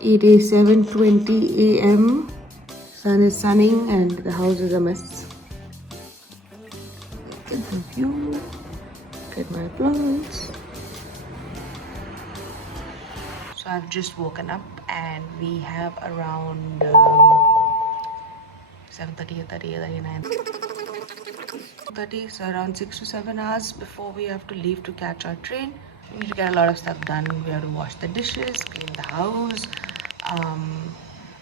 It is 7:20 a.m. Sun is sunning and the house is a mess. Get the view. Look at my plants. So I've just woken up and we have around 7:30, 39. 30, so around 6 to 7 hours before we have to leave to catch our train. We need to get a lot of stuff done. We have to wash the dishes, clean the house.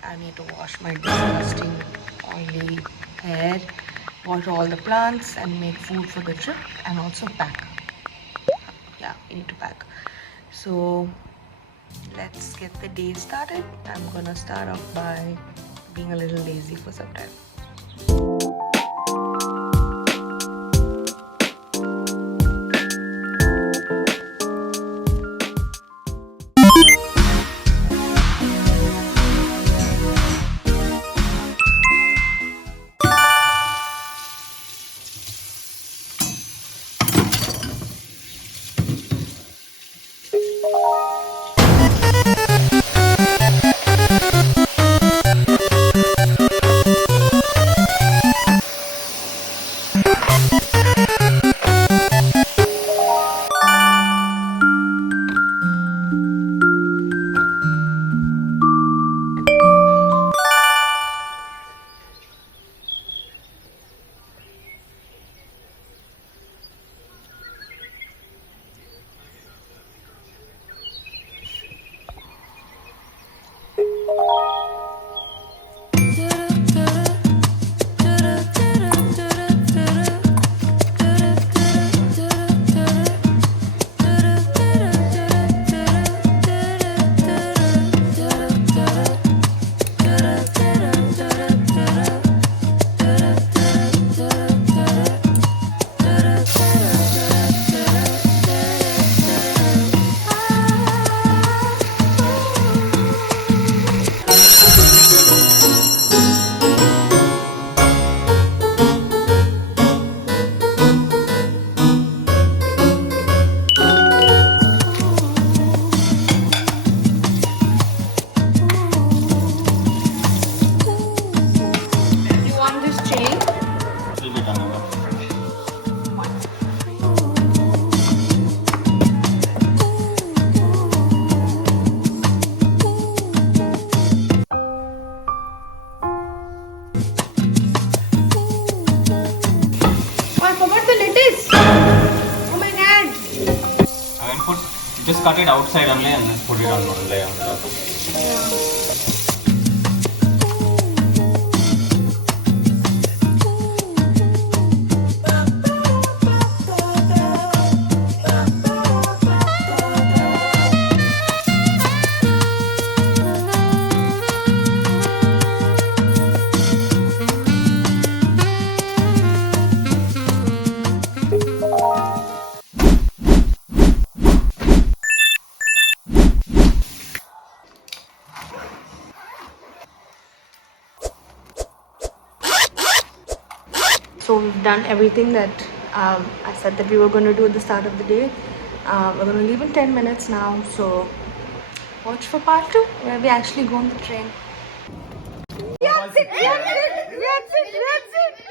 I need to wash my disgusting oily hair, water all the plants and make food for the trip and also pack. Yeah, we need to pack. So let's get the day started. I'm gonna start off by being a little lazy for some time. Just cut it outside only and then put it on one layer on top. So we've done everything that I said that we were going to do at the start of the day. We're going to leave in 10 minutes now. So watch for part 2 where we actually go on the train. That's it! That's it! That's it! That's it!